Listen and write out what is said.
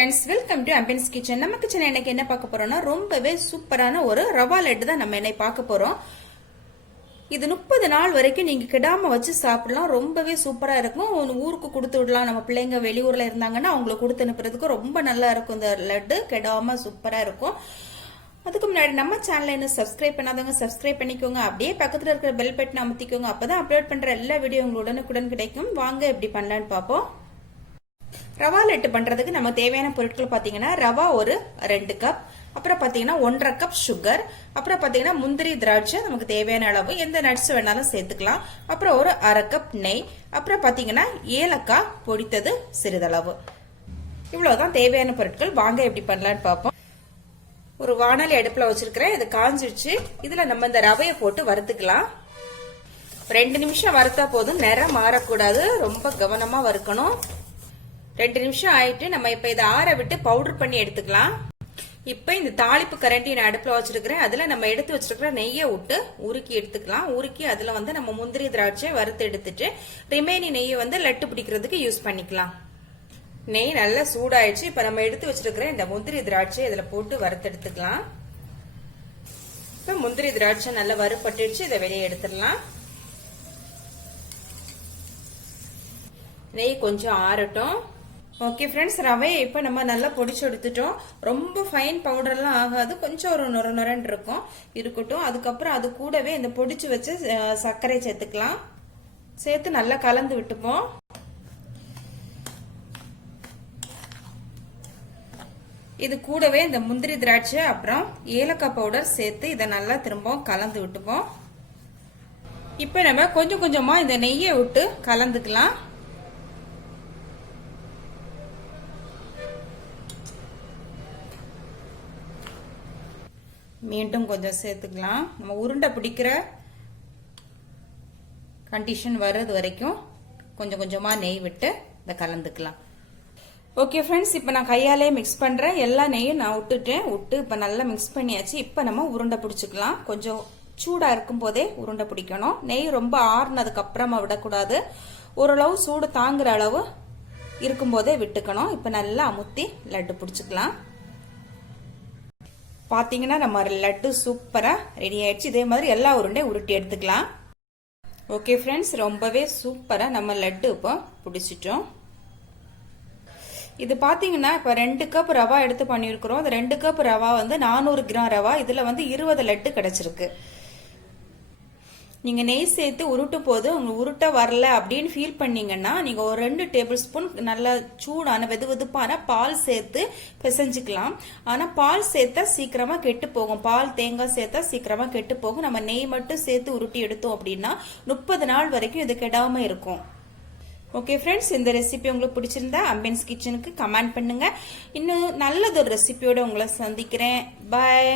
Friends welcome to अम्बियंस kitchen நம்ம kitchen இன்னைக்கு என்ன பார்க்க போறோம்னா ரொம்பவே சூப்பரான ஒரு ரவா லட்டு தான் நம்ம இன்னைக்கு பார்க்க போறோம். இது 30 நாள் வரைக்கும் நீங்க கிடாம வச்சு சாப்பிடலாம். ரொம்பவே சூப்பரா இருக்கும். ஊருக்கு கொடுத்து விடலாம். நம்ம பிள்ளைங்க வெளியூர்ல இருந்தாங்கன்னா அவங்களுக்கு கொடுத்து அனுப்புறதுக்கு ரொம்ப நல்லா இருக்கும். இந்த லட்டு கிடாம சூப்பரா இருக்கும். அதுக்கு முன்னாடி நம்ம சேனலை இன்னும் சப்ஸ்கிரைப் பண்ணாதவங்க சப்ஸ்கிரைப் பண்ணிக்கோங்க. அப்படியே பக்கத்துல இருக்கிற பெல் பட்டனை அமுத்திக்கோங்க. அப்பதான் அப்லோட் பண்ற எல்லா வீடியோ உங்களுக்கு உடனுக்குடன் கிடைக்கும். வாங்க எப்படி பண்ணலான்னு பார்ப்போம். ரவா லட்டு பண்றதுக்கு நம்ம தேவையான பொருட்கள் பாத்தீங்கன்னா ரவா ஒரு 2 கப், அப்புறம் பாத்தீங்கன்னா 1.5 கப் சுகர், அப்புறம் பாத்தீங்கன்னா முந்திரி திராட்சை நமக்கு தேவையான அளவு எந்த நட்ஸ் வேணாலும் சேர்த்துக்கலாம், அப்புறம் ஒரு 1/2 கப் நெய், அப்புறம் பாத்தீங்கன்னா ஏலக்காய் பொடித்தது சிறிதளவு. இவ்வளவுதான் தேவையான பொருட்கள். வாங்க எப்படி பண்ணலான்னு பார்ப்போம். ஒரு வாணலி அடுப்புல வச்சிருக்கிறேன். இது காஞ்சிடுச்சு. இதுல நம்ம இந்த ரவையை போட்டு வறுத்துக்கலாம். 2 நிமிஷம் வறுத்தா போதும். நிறம் மாறக்கூடாது. ரொம்ப கவனமா வறுக்கணும். 2 நிமிஷம் ஆயிட்டு நம்ம இப்ப இதை ஆற விட்டு பவுடர் பண்ணி எடுத்துக்கலாம். இப்ப இந்த தாளிப்பு கரண்டி நான் அடுப்புல வச்சிருக்கிறேன். அதுல நம்ம எடுத்து வச்சிருக்கிற நெய்யை விட்டு உருக்கி எடுத்துக்கலாம். உருக்கி அதுல நம்ம முந்திரி திராட்சை வறுத்து எடுத்துட்டு ரிமைனிங் நெய்யை லட்டு பிடிக்கிறதுக்கு யூஸ் பண்ணிக்கலாம். நெய் நல்லா சூடாயிடுச்சு. இப்ப நம்ம எடுத்து வச்சிருக்கிற இந்த முந்திரி திராட்சை இதுல போட்டு வறுத்து எடுத்துக்கலாம். இப்ப முந்திரி திராட்சை நல்லா வறுபட்டுடுச்சு. இதை வெளியே எடுத்துடலாம். நெய் கொஞ்சம் ஆறட்டும். ஓகே ஃப்ரெண்ட்ஸ், ரவையை இப்ப நம்ம நல்லா பொடிச்சு எடுத்துட்டோம். ரொம்ப ஃபைன் பவுடர்லாம் ஆகாது. கொஞ்சம் ஒரு நொரன்னு இருக்கும் இருக்கட்டும். அதுக்கப்புறம் அது கூடவே இந்த பொடிச்சு வச்சு சர்க்கரை சேர்த்துக்கலாம். சேர்த்து நல்லா கலந்து விட்டுப்போம். இது கூடவே இந்த முந்திரி திராட்சை அப்புறம் ஏலக்காய் பவுடர் சேர்த்து இதை நல்லா திரும்ப கலந்து விட்டுப்போம். இப்ப நம்ம கொஞ்சம் கொஞ்சமா இந்த நெய்யை விட்டு கலந்துக்கலாம். மீண்டும் கொஞ்சம் சேர்த்துக்கலாம். நம்ம உருண்டை பிடிக்கிற கண்டிஷன் வர்றது வரைக்கும் கொஞ்சம் கொஞ்சமா நெய் விட்டு இதை கலந்துக்கலாம். ஓகே ஃப்ரெண்ட்ஸ், இப்போ நான் கையாலே மிக்ஸ் பண்றேன். எல்லா நெய்யும் நான் விட்டு இப்போ நல்லா மிக்ஸ் பண்ணியாச்சு. இப்போ நம்ம உருண்டை பிடிச்சிக்கலாம். கொஞ்சம் சூடா இருக்கும் போதே உருண்டை பிடிக்கணும். நெய் ரொம்ப ஆறுனதுக்கு அப்புறமா விடக்கூடாது. ஓரளவு சூடு தாங்குற அளவு இருக்கும் போதே விட்டுக்கணும். இப்போ நல்லா அமுத்தி லட்டு பிடிச்சிக்கலாம். பாத்தீங்கன்னா நம்ம லட்டு சூப்பரா ரெடி ஆயிடுச்சு. இதே மாதிரி எல்லா உருண்டையும் உருட்டி எடுத்துக்கலாம். ஓகே ஃப்ரெண்ட்ஸ், ரொம்பவே சூப்பரா நம்ம லட்டு இப்போ பிடிச்சிட்டோம். இது பாத்தீங்கன்னா இப்ப 2 கப் ரவா எடுத்து பண்ணிருக்கிறோம். அந்த 2 கப் ரவா 400 கிராம் ரவா. இதுல 20 லட்டு கிடைச்சிருக்கு. நீங்க நெய் சேர்த்து உருட்டும் போது உங்களுக்கு உருட்ட வரல அப்படின்னு ஃபீல் பண்ணீங்கன்னா நீங்க ஒரு 2 டேபிள் ஸ்பூன் நல்ல சூடான வெதுவெதுப்பான பால் சேர்த்து பிசைஞ்சுக்கலாம். ஆனா பால் சேர்த்தா சீக்கிரமா கெட்டு போகும். பால் தேங்காய் சேர்த்தா சீக்கிரமா கெட்டு போகும். நம்ம நெய் மட்டும் சேர்த்து உருட்டி எடுத்தோம் அப்படின்னா 30 நாள் வரைக்கும் இது கெடாம இருக்கும். ஓகே ஃப்ரெண்ட்ஸ், இந்த ரெசிபி உங்களுக்கு பிடிச்சிருந்தா அம்பியன்ஸ் கிச்சனுக்கு கமெண்ட் பண்ணுங்க. இன்னும் நல்லதொரு ரெசிபியோட உங்களை சந்திக்கிறேன். பாய்.